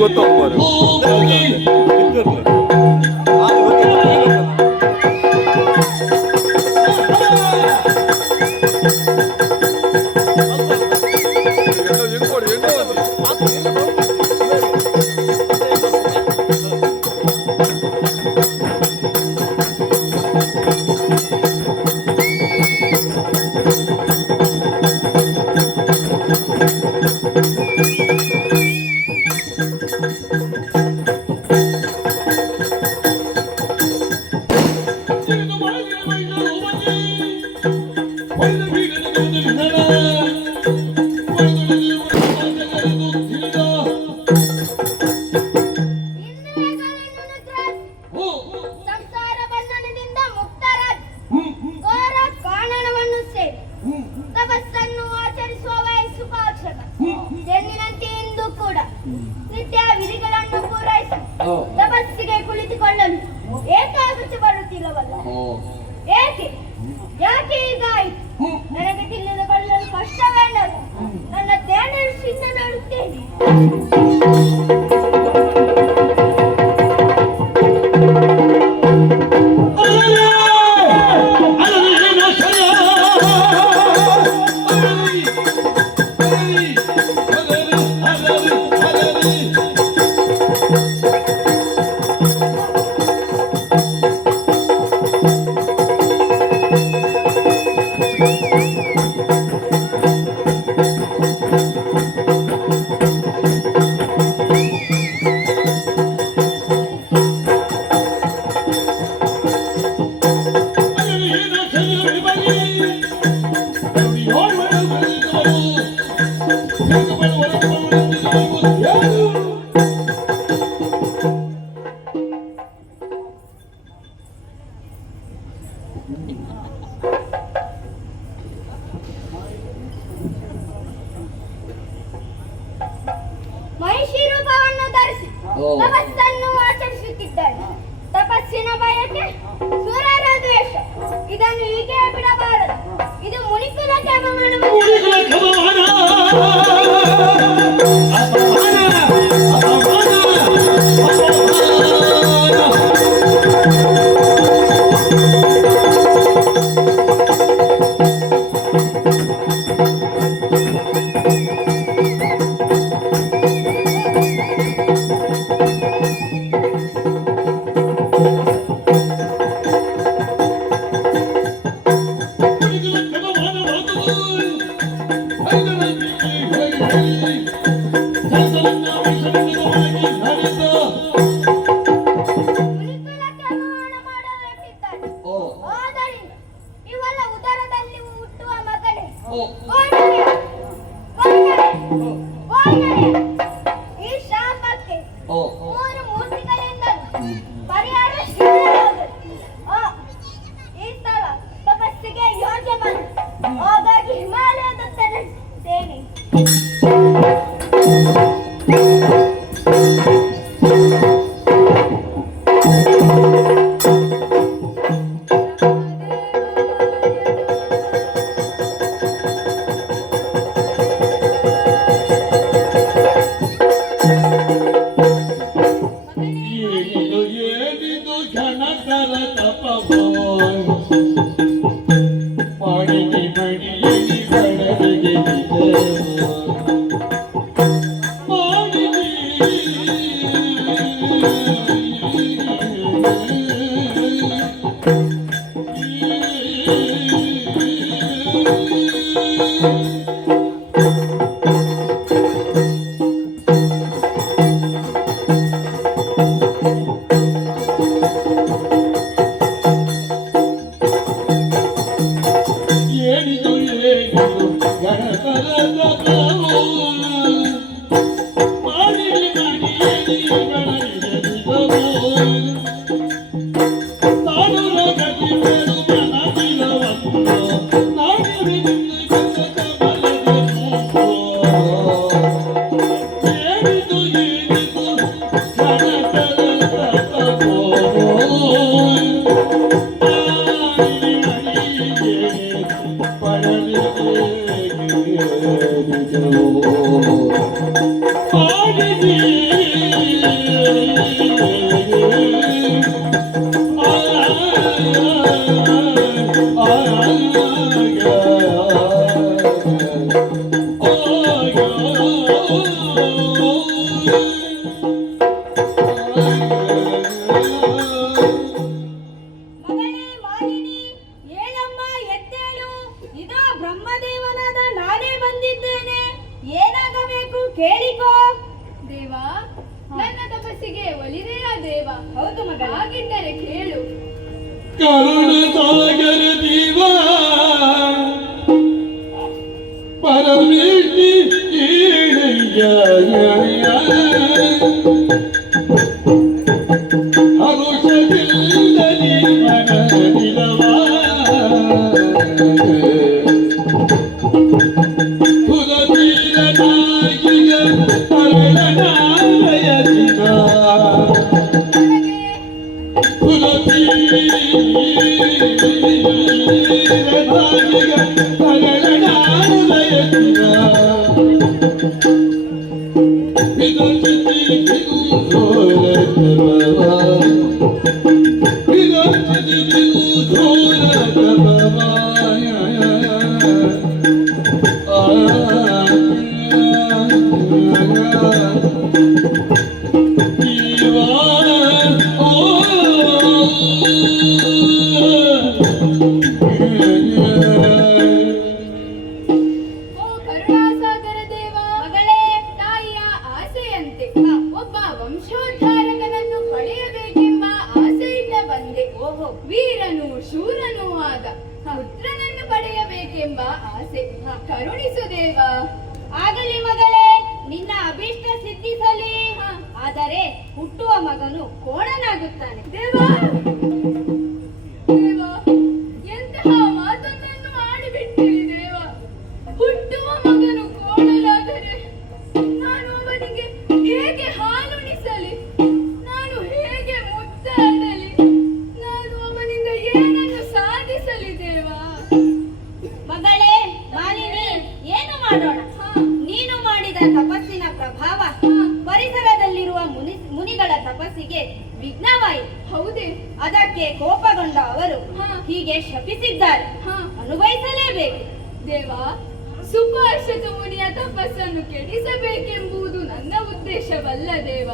ಗೊತ್ತಾಗ್ಬಾರ್ದು ತಪಸ್ಸನ್ನು ಆಚರಿಸುವ ವಯಸ್ಸು ಪಾಕ್ಷಕ ಹೆಣ್ಣಿನಂತೆ ಇಂದು ಕೂಡ ನಿತ್ಯ ವಿಧಿಗಳನ್ನು ಪೂರೈಸಿ ತಪಸ್ಸಿಗೆ ಕುಳಿತುಕೊಳ್ಳಲು ಏಕಾದಶಿ ಬರುತ್ತಿಲ್ಲವಲ್ಲ. ಏಕೆ ಯಾಕೆ ಹೀಗಾಯಿತು ನನಗೆ ತಿಳಿದುಕೊಳ್ಳಲು ಕಷ್ಟವೇನಲ್ಲ. ನನ್ನ ಧ್ಯಾನ ಋಷಿಯಿಂದ ನೋಡುತ್ತೇನೆ. ಮಹಿಷಿ ರೂಪವನ್ನು ಧರಿಸಿ ತಪಸ್ಸನ್ನು ಆಚರಿಸುತ್ತಿದ್ದಾನೆ. ತಪಸ್ಸಿನ ಬಯಕೆ ಸುರರ ದ್ವೇಷ, ಇದನ್ನು ಹೀಗೆ ಬಿಡಬಾರದು. ಇದು ಮುನಿಕುಲಕ್ಕೆ ಅಪಮಾನ. ಈ ಶಾಪಕ್ಕೆ ಮೂರು ಮೂರ್ತಿಗಳಿಂದ ಪರಿಹಾರ ಈ ಸ್ಥಳ ತಪಸ್ಸಿಗೆ ಯೋಗ್ಯ ಬಂದು ಹಾಗಾಗಿ ಹಿಮಾಲಯದ ಸೇನೆ ಮಗಳೇ ಮಾಲಿನಿ, ಏಳಮ್ಮ ಎದ್ದೇಳು. ಇದೋ ಬ್ರಹ್ಮದೇವನಾದ ನಾನೇ ಬಂದಿದ್ದೇನೆ. ಏನಾಗಬೇಕು ಕೇಳಿಕೋ. ದೇವ, ನನ್ನ ತಪಸ್ಸಿಗೆ ಒಲಿದೆಯ ದೇವ? ಹೌದು ಮಗ. ಹಾಗಿದ್ದರೆ ಕೇಳು. ಕರುಣ ಸಾಗರ ಜೀವ ಪರಮೇಶಿ ಹರುಷದಿಲ್ಲದಿ ಮನದಿಲವ ಪುರತೀರನಾಗಿಗ ಪರಣನಾಲಯದಿಗ ಓ ಕರುಣಾಸಾಗರ ದೇವ, ಮಗಳೇ, ತಾಯಿಯ ಆಸೆಯಂತೆ ಒಬ್ಬ ವಂಶೋದ್ಧಾರಕನನ್ನು ಪಡೆಯಬೇಕೆಂಬ ಆಸೆಯಿಂದ ಬಂದೆ. ಓಹೋ. ವೀರನು ಶೂರನೂ ಆದ ಪುತ್ರನನ್ನು ಪಡೆಯಬೇಕೆಂಬ ಆಸೆ. ಕರುಣಿಸು ದೇವ. ಆಗಲಿ ಮಗಳೇ, ನಿನ್ನ ಅಭೀಷ್ಟ ಸಿದ್ಧಿಸಲಿ. ಆದರೆ ಹುಟ್ಟುವ ಮಗನು ಕೋಣನಾಗುತ್ತಾನೆ. ದೇವ, ದೇವ, ಎಂತಹ ಮಾತನ್ನು ಆಡಿಬಿಟ್ಟಿರಿ ದೇವ. ಹುಟ್ಟುವ ಮಗನು ಕೋಣಲಾದರೆ ನಾನು ಅವನಿಗೆ ಹೇಗೆ ಹಾಲುಣಿಸಲಿ? ನಾನು ಹೇಗೆ ಮುದ್ದಾಡಲಿ? ನಾನು ಅವನಿಂದ ಏನನ್ನು ಸಾಧಿಸಲಿ ದೇವ? ಮಗಳೇ ಮಾಲಿನಿ, ಏನು ಮಾಡೋಣ? ನೀನು ಮಾಡಿದ ತಪಸ್ಸಿನ ಪ್ರಭಾವ ಪರಿಸರದಲ್ಲಿರುವ ಮುನಿಗಳ ತಪಸ್ಸಿಗೆ ವಿಘ್ನವಾಯಿತು. ಹೌದೇ? ಅದಕ್ಕೆ ಕೋಪಗೊಂಡ ಅವರು ಹೀಗೆ ಶಪಿಸಿದ್ದಾರೆ. ಅನುಭವಿಸಲೇಬೇಕು. ದೇವ, ಸುಪಾರ್ಷಕ ಮುನಿಯ ತಪಸ್ಸನ್ನು ಕೆಡಿಸಬೇಕೆಂಬುದು ನನ್ನ ಉದ್ದೇಶವಲ್ಲ ದೇವ.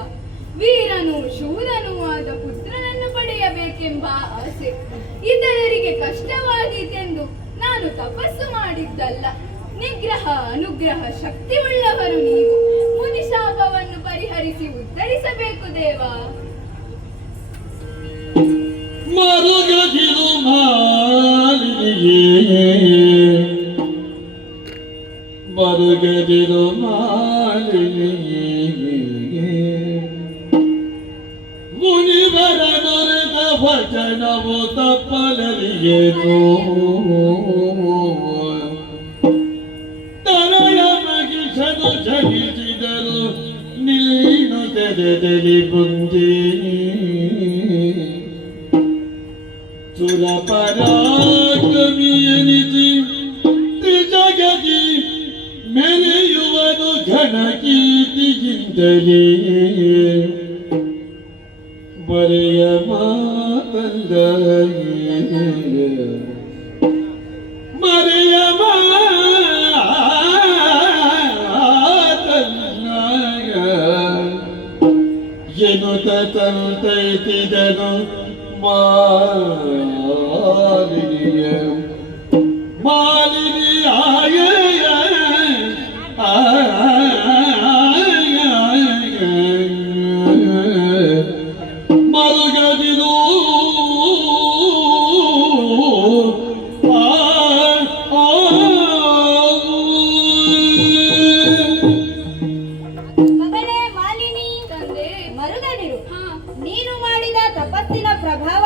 ವೀರನು ಶೂರನೂ ಆದ ಪುತ್ರನನ್ನು ಪಡೆಯಬೇಕೆಂಬ ಆಸೆ. ಇತರರಿಗೆ ಕಷ್ಟವಾದೀತೆಂದು ನಾನು ತಪಸ್ಸು ಮಾಡಿದ್ದಲ್ಲ. ನಿಗ್ರಹ ಅನುಗ್ರಹ ಶಕ್ತಿಯುಳ್ಳವರು ನೀವು. ಮುನಿ ಶಾಪವನ್ನು ಪರಿಹರಿಸಿ ಉದ್ಧರಿಸಬೇಕು ದೇವ. ಮರುಗದಿರು ಮಾಲಿನಿಯೇ ಮರುಗದಿರು ಮಾಲಿನಿಯೇ ಮುನಿವರ ದೊರೆತ ಭಜನವು ತಪ್ಪಲರಿಯೇನು ತರಳ ಮಗಿಸನು ಜಗಿಸಿದರು ನೀನು ತೆರೆದಲಿ ಮುಂದೆ ಸುರ ಪರಾಕ್ರಮಿಯನಿಸಿ ತ್ರಿಜಗದಿ ಮೆರೆಯುವನು ಘನಕೀರ್ತಿಗಿಂತಲೇ ಬರೆಯ ಮಾತಲ್ಲ ಮರೆಯ ಮಾತಲ್ಲ ಎನ್ನುತ್ತ ತಂತೈತಿದನು ಮಾಲಿನಿಯ ಮಾಲಿನಿಯಾಯ ಮರುಗದಿರು ಮಗಳೇ ಮಾಲಿನಿ, ತಂದೆ, ಮರುಗದಿರು. ಹಾ, ನೀನು ಮಾಡಿದ ತಪಸ್ಸಿನ ಪ್ರಭಾವ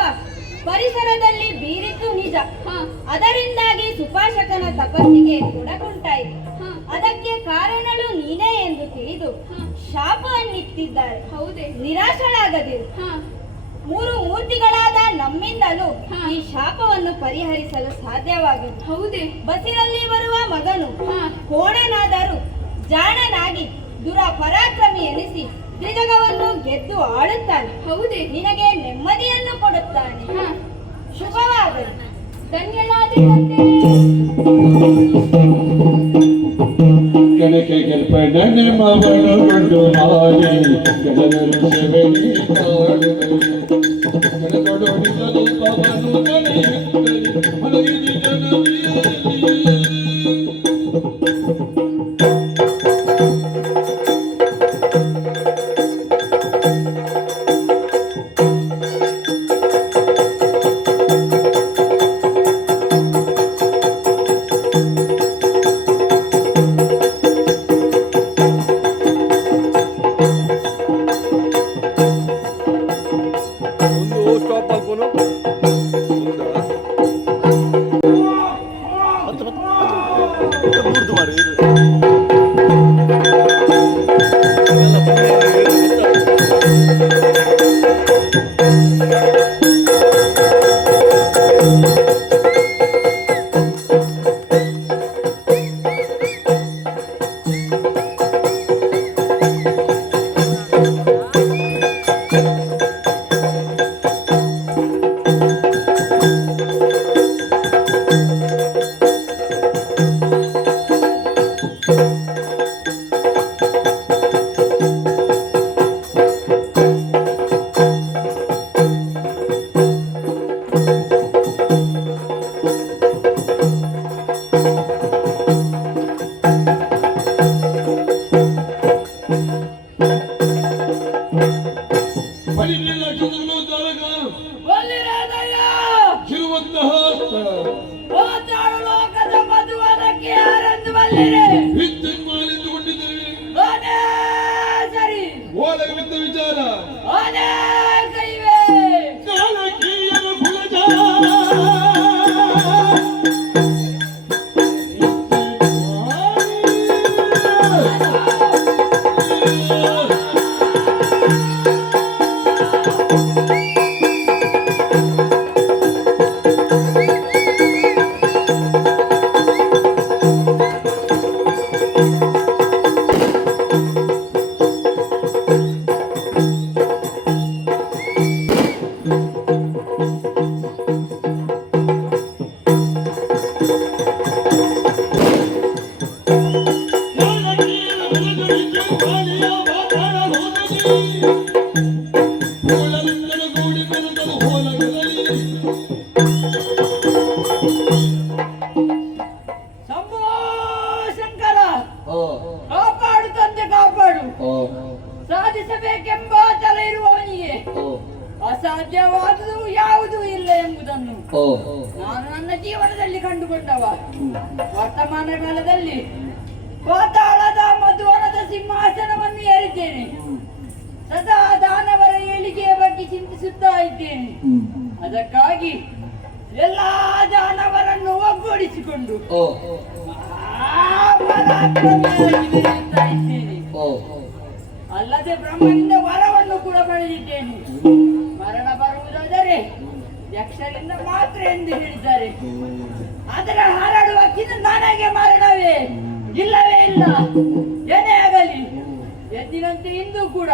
ಪರಿಸರದಲ್ಲಿ ಬೀರಿದ್ದು ನಿಜ. ಹಾ, ಅದರಿಂದಾಗಿ ಸುಪಾಶಕನ ತಪಸ್ಸಿಗೆ ತೊಡಕುಂಟಾಯಿತು. ಹಾ, ಅದಕ್ಕೆ ಕಾರಣಳು ನೀನೇ ಎಂದು ತಿಳಿದು ಹಾ. ಶಾಪವನ್ನಿತ್ತಿದ್ದಾರೆ. ಹೌದೇ? ನಿರಾಶಳಾಗದಿರು. ಹಾ, 3 ಮೂರ್ತಿಗಳಾದ ನಮ್ಮಿಂದಲೂ ಹಾ. ಈ ಶಾಪವನ್ನು ಪರಿಹರಿಸಲು ಸಾಧ್ಯವಾಗದು. ಹೌದೇ? ಬಸಿರಲ್ಲಿ ಬರುವ ಮಗನು ಹಾ, ಕೋಣನಾದರೂ ಜಾಣನಾಗಿ ದುರ ಪರಾಕ್ರಮಿ ಎನಿಸಿ ತ್ರಿಜಗವನ್ನು ಗೆದ್ದು ಆಳುತ್ತಾನೆ. ಹೌದೇ? ನಿನಗೆ ನೆಮ್ಮದಿಯನ್ನು ಕೊಡುತ್ತಾನೆ. ಹ, ಶುಭವಾಗಲಿ. ಧನ್ಯಳಾದೆ ತಂದೆ. ಕೆಳಕೆ ಕೆಲ್ಪನೆ ಮವನಗೊಂಡು ಹಾರಿ ಕೆಳಗರು ಸೆವೆನಿ ಕಾಡುತ್ತಲಿ ಕೆಳಗಡೋಡಿಸಲು ಪವನು ನಡೆಯುತ್ತಲಿ ಮಲಗಿದ ಜನವಿಯಲಿ ಒಂದು ಸ್ಟಾಪ್ ಹಾಕೋನು ಮೂರ್ದು ಮಾರು ಇದು ಇದೆಲ್ಲ ಪುಣ್ಯ ಬಲಿಲ್ಲ ಚಂದ್ರನು ತಾರಕ ಇರುವಂತಹ ಲೋಕದ ಮಧುವನಕ್ಕೆ ಯಾರೆಂದು ಬಲ್ಲಿರೆ? ವಿದ್ಯುನ್ಮಾಲಿಂದುಕೊಂಡಿದ್ದೇವೆ ಸರಿ, ಓಲಗವಿದ್ದ ವಿಚಾರ ಅನೇಕ ಇವೆ. ಕಾಲಕೀಯರ ಕುಲಜ ಶಂಭೋ ಶಂಕರ, ಕಾಪಾಡು ತಂದೆ ಕಾಪಾಡು. ಸಾಧಿಸಬೇಕೆಂಬ ಛಲ ಇರುವವನಿಗೆ ಅಸಾಧ್ಯವಾದುದು ಯಾವುದೂ ಇಲ್ಲ ಎಂಬುದನ್ನು ನಾನು ನನ್ನ ಜೀವನದಲ್ಲಿ ಕಂಡುಕೊಂಡವ. ವರ್ತಮಾನ ಕಾಲದಲ್ಲಿ ಪಾತಾಳದ ಮಧುವನದ ಸಿಂಹಾಸನವನ್ನು ಏರಿದ್ದೇನೆ. ಸದಾ ದಾನವರ ಏಳಿಗೆಯ ಬಗ್ಗೆ ಚಿಂತಿಸುತ್ತಾ ಇದ್ದೇನೆ. ಅದಕ್ಕಾಗಿ ಎಲ್ಲಾ ದಾನವರನ್ನು ಒಗ್ಗೂಡಿಸಿಕೊಂಡು ಪರಾಕ್ರಮಿಯಾಗಿ ಮೆರೆಯುತ್ತಾ ಇದ್ದೇನೆ. ಅಲ್ಲದೆ ಬ್ರಹ್ಮನಿಂದ ವರವನ್ನು ಕೂಡ ಪಡೆದಿದ್ದೇನೆ. ಮರಣ ಬರುವುದಾದರೆ ಯಕ್ಷರಿಂದ ಮಾತ್ರ ಎಂದು ಹೇಳಿದ್ದಾರೆ. ಆದರೆ ಹಾರಾಡುವ ಹಕ್ಕಿನ ನನಗೆ ಮರಣವೇ ಇಲ್ಲವೇ ಇಲ್ಲ. ಏನೇ ಆಗಲಿ ಎದ್ದಿನಂತೆ ಇಂದು ಕೂಡ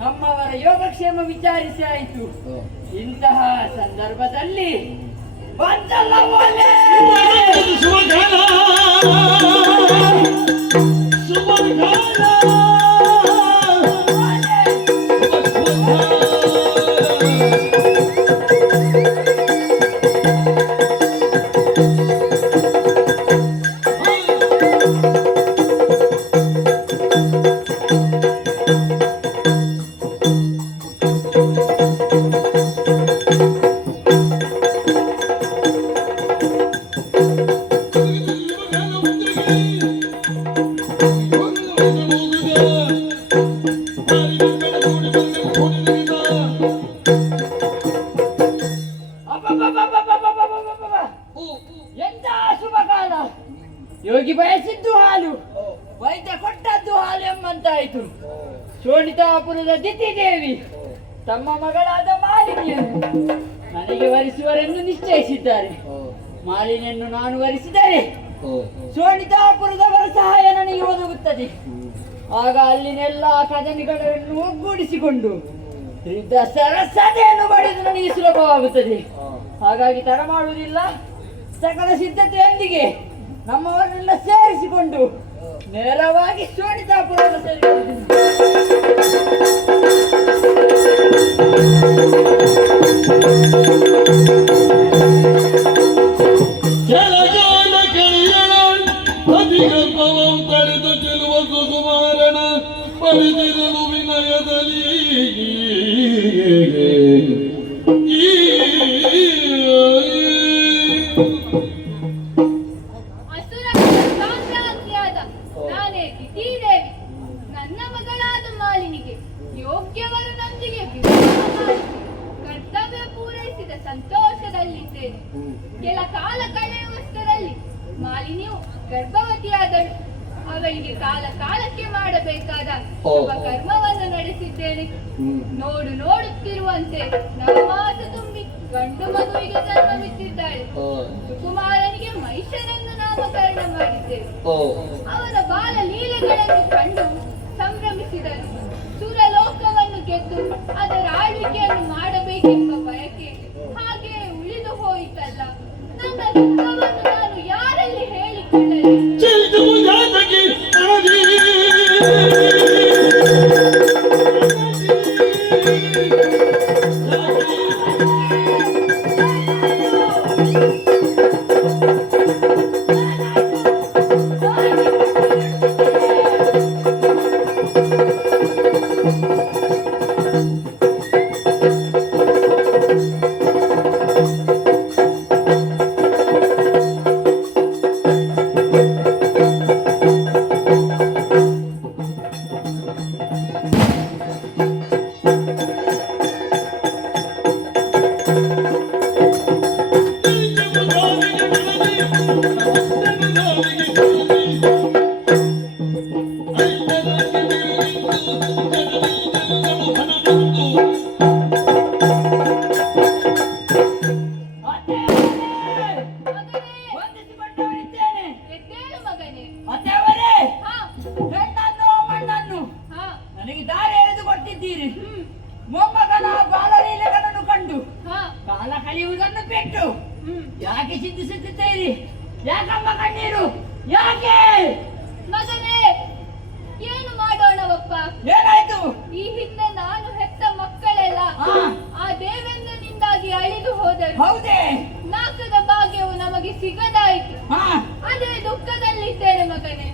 ನಮ್ಮವರ ಯೋಗಕ್ಷೇಮ ವಿಚಾರಿಸಿ ಆಯಿತು. ಇಂತಹ ಸಂದರ್ಭದಲ್ಲಿ ಬಂತಲ್ಲ ಒಲೆ ಎಂತ ಶುಭ ಕಾಲ. ಯೋಗಿ ಬಯಸಿದ್ದು ಹಾಲು, ವೈದ್ಯ ಕೊಟ್ಟದ್ದು ಹಾಲು ಎಂಬಂತಾಯಿತು. ಶೋಣಿತಾಪುರದ ದಿತಿದೇವಿ ತಮ್ಮ ಮಗಳಾದ ಮಾಲಿನಿಯನ್ನು ನನಗೆ ವರಿಸುವರೆಂದು ನಿಶ್ಚಯಿಸಿದ್ದಾರೆ. ಮಾಲಿನಿಯನ್ನು ನಾನು ವರಿಸಿದರೆ ಶೋಣಿತಾಪುರದವರ ಸಹಾಯ ನನಗೆ ಒದಗುತ್ತದೆ. ಆಗ ಅಲ್ಲಿನೆಲ್ಲ ಖಜಾನೆಗಳನ್ನು ಒಗ್ಗೂಡಿಸಿಕೊಂಡು ಸರಸತೆಯನ್ನು ಮಾಡಿದ್ದು ನನಗೆ ಸುಲಭವಾಗುತ್ತದೆ. ಹಾಗಾಗಿ ತಡ ಮಾಡುವುದಿಲ್ಲ, ಸಕಲ ಸಿದ್ಧತೆಯೊಂದಿಗೆ ನಮ್ಮವರನ್ನೆಲ್ಲ ಸೇರಿಸಿಕೊಂಡು ನೇರವಾಗಿ ಶೋಣಿತಾಪುರದ ಸೇರಿಕೊಂಡಿದ್ದೀನಿ. ಕೆಳಗಾಲ ಕೆಳೆಯಣ ಪ್ರತಿಗಲ್ಪವಂ ತಡೆದು ಚೆಲುವ ಸುಕುಮಾರನ ಪರಿದಿರಲು ವಿನಯದಲ್ಲಿ ಅಸುರ ಸಾಮ್ರಾಜ್ಞಿಯಾದ ನಾನೇ ದಿತಿದೇವಿ ನನ್ನ ಮಗಳಾದ ಮಾಲಿನಿಗೆ ಯೋಗ್ಯವರನೊಂದಿಗೆ ವಿವಾಹ ಮಾಡಿಸಿ ಕರ್ತವ್ಯ ಪೂರೈಸಿದ ಸಂತೋಷದಲ್ಲಿದ್ದೇನೆ. ಕೆಲ ಕಾಲ ಕಳೆಯುವಷ್ಟರಲ್ಲಿ ಮಾಲಿನಿಯು ಗರ್ಭವತಿಯಾದಳು. ಅವಳಿಗೆ ಕಾಲ ಕಾಲಕ್ಕೆ ಮಾಡಬೇಕಾದ ಶುಭ ಕರ್ಮವನ್ನು ನಡೆಸಿದ್ದೇನೆ. ನೋಡುತ್ತಿರುವಂತೆ ನವಮಾಸ ತುಂಬಿ ಗಂಡು ಮಗುವಿಗೆ ಜನ್ಮವಿತ್ತಿದ್ದಾಳೆ. ಸುಕುಮಾರನಿಗೆ ಮೈಷನೆಂದು ನಾಮಕರಣ ಮಾಡಿದ್ದೇವೆ. ಅವನ ಬಾಲ ಲೀಲೆಗಳನ್ನು ಕಂಡು ಸಂಭ್ರಮಿಸಿದನು. ಸುರಲೋಕವನ್ನು ಗೆದ್ದು ಅದರ ಆಳ್ವಿಕೆಯನ್ನು ಮಾಡಬೇಕೆಂಬ ಬಯಕೆ ಹಾಗೆ ಉಳಿದು ಹೋಯಿತಲ್ಲ. ನನ್ನ ದುಃಖವನ್ನು ನಾನು ಯಾರಲ್ಲಿ ಹೇಳಿಕೊಳ್ಳಲಿ? ನನಗೆ ದಾರಿ ಎಳೆದು ಕೊಟ್ಟಿದ್ದೀರಿ. ಮೊಮ್ಮಗನ ಬಾಲಲೀಲೆಗಳನ್ನು ಕಂಡು ಕಾಲ ಕಳೆಯುವುದನ್ನು ಬಿಟ್ಟು ಯಾಕೆ ಚಿಂತಿಸುತ್ತಿದ್ದೀರಿ? ಯಾಕಮ್ಮ ಕಣ್ಣೀರು? ಯಾಕೆ ಮಗನೇ, ಏನು ಮಾಡೋಣವಪ್ಪ? ಏನಾಯ್ತು? ಈ ಹಿಂದೆ ನಾನು ಹೆತ್ತ ಮಕ್ಕಳೆಲ್ಲ ಆ ದೇವೇಂದ್ರನಿಂದಾಗಿ ಅಳಿದು ಹೋದರು. ಹೌದೇ? ನಾಕದ ಭಾಗ್ಯವು ನಮಗೆ ಸಿಗದಾಯಿತು. ಅದೇ ದುಃಖದಲ್ಲಿದ್ದೇನೆ ಮಗನೇ.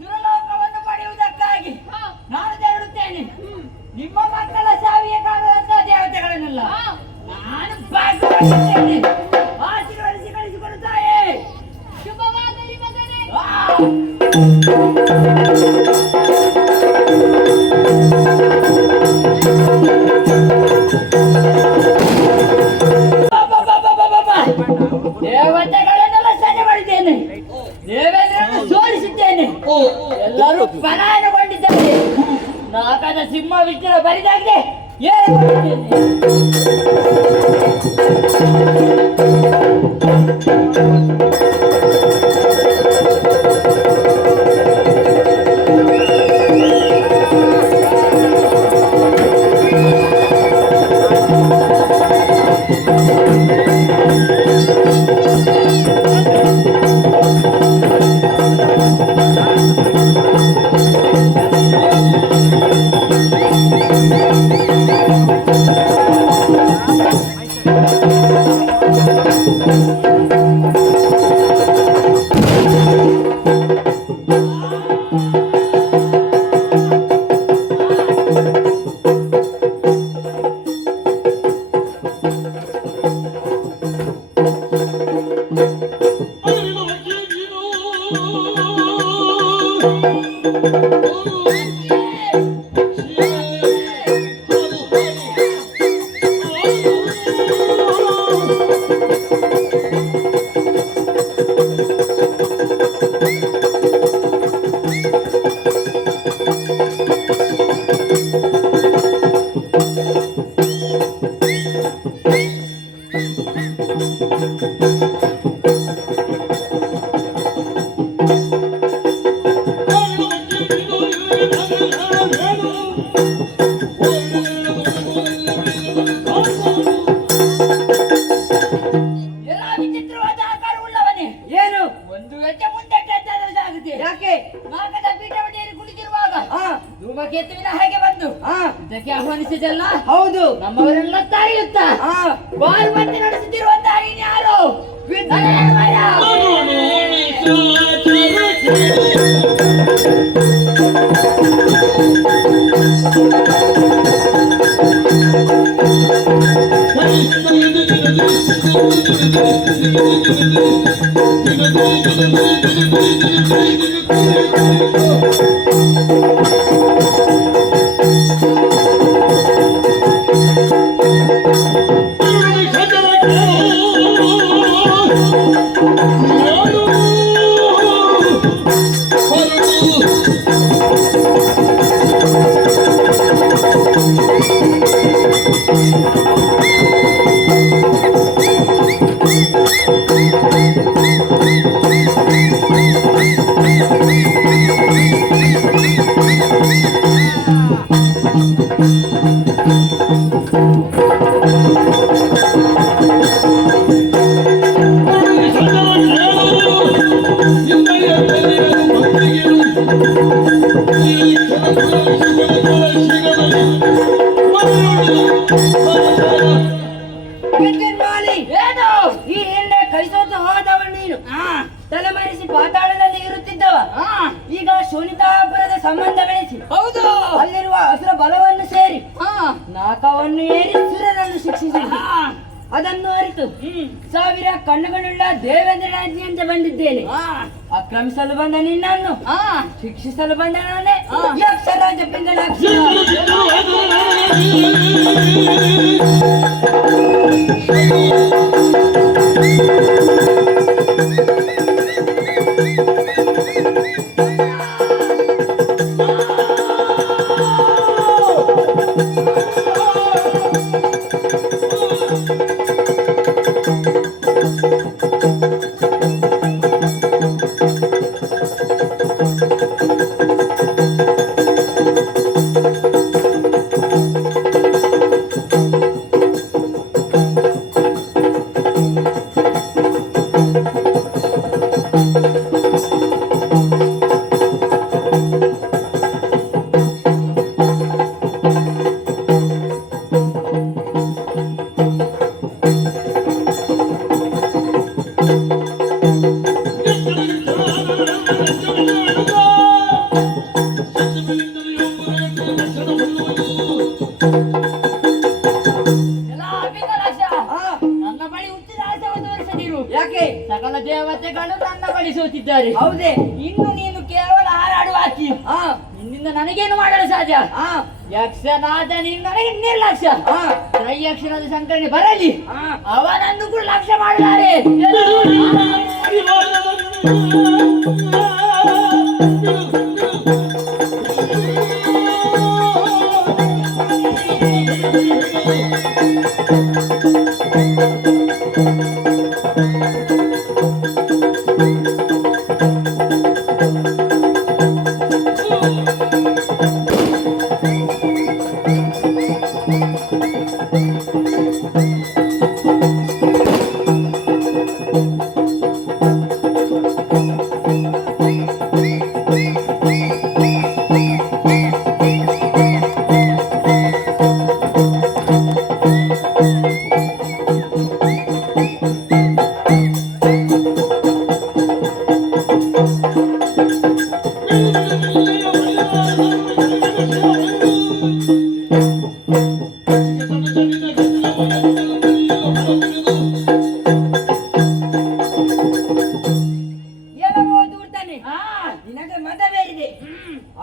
ಸುರಲೋಕವನ್ನು ಪಡೆಯುವುದಕ್ಕಾಗಿ ನಾನು ತೆರಳುತ್ತೇನೆ. ನಿಮ್ಮ ಮಕ್ಕಳ ಸಾವಿಗೆ ಕಾರಣದಂತಹ ದೇವತೆಗಳನ್ನೆಲ್ಲ ನಾನು ಭಾಗವಹಿಸುತ್ತೇನೆ. ಆಶೀರ್ವದಿಸಿ ಕಳಿಸಿಕೊಡುತ್ತಾಯೇ. ಶುಭವಾಗಲಿ ಮಗನೇ. ದೇವತೆಗಳನ್ನೆಲ್ಲ ಸನ್ನೆ ಮಾಡಿದ್ದೇನೆ. ದೇವೇಂದ್ರನ್ನು ಸೋಲಿಸಿದ್ದೇನೆ. ಎಲ್ಲರೂ ಪಲಾಯನಗೊಂಡಿದ್ದಾರೆ. ನಾಕದ ಸಿಂಹ ವಿಷ್ಣುರ ಬರಿದಾಗಿದೆ. ಮೆಸೇಜ್ ಅಲ್ಲ ಹೌದು. ನಮ್ಮವರೆಲ್ಲ ತಾಯಿಯುತ್ತ ಬಾಲ್ ಮತ್ತೆ ನಡೆಸುತ್ತಿರುವಂತಹ ನೀನು ಯಾರು? ವಿದ್ಯಾಲಯ ಏನು ಈ ಹಿಂದೆ ಕೈಸೋತು ಹೋದವ ನೀನು ತಲೆಮರೆಸಿ ಪಾತಾಳದಲ್ಲಿ ಇರುತ್ತಿದ್ದವ ಈಗ ಶೋನಿತಾಪುರದ ಸಂಬಂಧ ಬೆಳೆಸಿ ಹೌದು ಅಲ್ಲಿರುವ ಅಸುರ ಬಲವನ್ನು ಸೇರಿ ನಾಕವನ್ನು ಏರಿ ಸುರರನ್ನು ಶಿಕ್ಷಿಸಿದ್ದು ಅದನ್ನು ಅರಿತು ಸಾವಿರ ಕಣ್ಣುಗಳುಳ್ಳ ದೇವೇಂದ್ರನಾಜ್ಞೆ ಅಂತ ಬಂದಿದ್ದೇನೆ. ಆಕ್ರಮಿಸಲು ಬಂದ ನಿನ್ನನ್ನು ಶಿಕ್ಷಿಸಲು ಬಂದ ನಾನೇ ಯಕ್ಷರಾಜ ಪಿಂಗಳಾಕ್ಷ. ನನ್ನ ಬಳಿ ಹುಟ್ಟಿದ ಆಸೆಯನ್ನು ತೋರಿಸದಿರು. ಯಾಕೆ? ಸಕಲ ದೇವತೆಗಳು ನನ್ನ ಬಳಿ ಸೋತಿದ್ದಾರೆ. ಹೌದೇ? ಇನ್ನು ನೀನು ಕೇವಲ ಹಾರಾಡುವ ಹಾಕಿ ನಿನ್ನಿಂದ ನನಗೇನು ಮಾಡಲು ಸಾಧ್ಯ? ಯಕ್ಷನಾದ ನೀನು ನನಗೆ ನಿರ್ಲಕ್ಷ್ಯ. ತ್ರೈಯಕ್ಷನಾದ ಶಂಕರನೇ ಬರಲಿ, ಅವನನ್ನು ಕೂಡ ಲಕ್ಷ್ಯ ಮಾಡಲಾರೆ.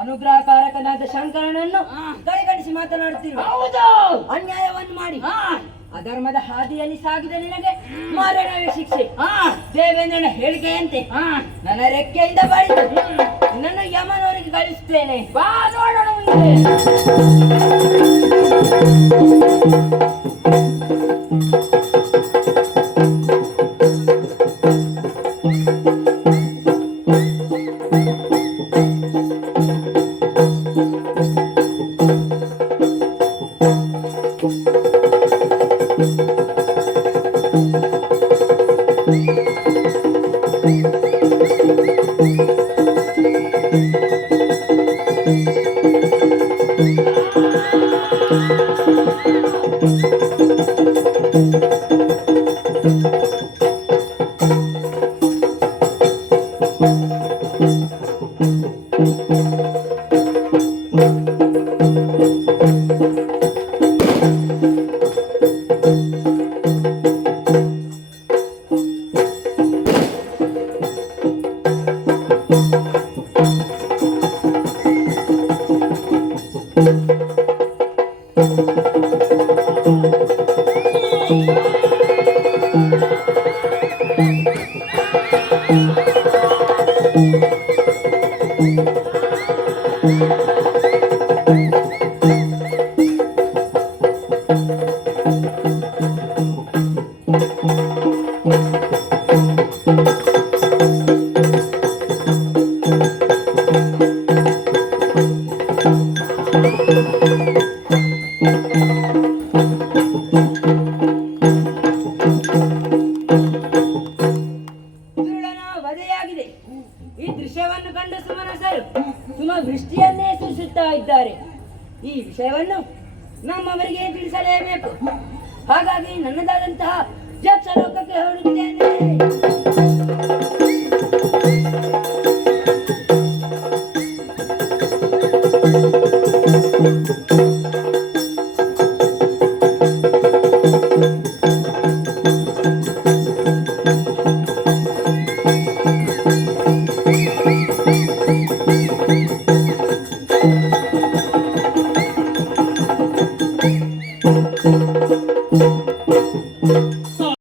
ಅನುಗ್ರಹಕಾರಕನಾದ ಶಂಕರನನ್ನು ಕಡೆಗಣಿಸಿ ಮಾತನಾಡುತ್ತಿರುವ ಅನ್ಯಾಯವನ್ನು ಮಾಡಿ ಅಧರ್ಮದ ಹಾದಿಯಲ್ಲಿ ಸಾಗಿದ ನಿನಗೆ ಮಾರಣವೇ ಶಿಕ್ಷೆ. ದೇವೇಂದ್ರನ ಹೇಳಿಕೆಯಂತೆ ನನ್ನ ರೆಕ್ಕೆಯಿಂದ ಬಾಳಿತು ನನ್ನ ಯಮನವರಿಗೆ ಕಳಿಸುತ್ತೇನೆ. ಬಾ ನೋಡೋಣ ಮುಂದೆ. Thank you. ದುರುಳನ ವಧೆಯಾಗಿದೆ. ಈ ದೃಶ್ಯವನ್ನು ಕಂಡು ಸುಮನಸರು ಸುಮವೃಷ್ಟಿಯನ್ನೇ ಸುರಿಸುತ್ತಾ ಇದ್ದಾರೆ. ಈ ವಿಷಯವನ್ನು ನಮ್ಮವರಿಗೆ ತಿಳಿಸಲೇಬೇಕು. ಹಾಗಾಗಿ ನನ್ನದಾದಂತಹ ಯಕ್ಷಲೋಕಕ್ಕೆ ಹೊರಡುತ್ತೇನೆ.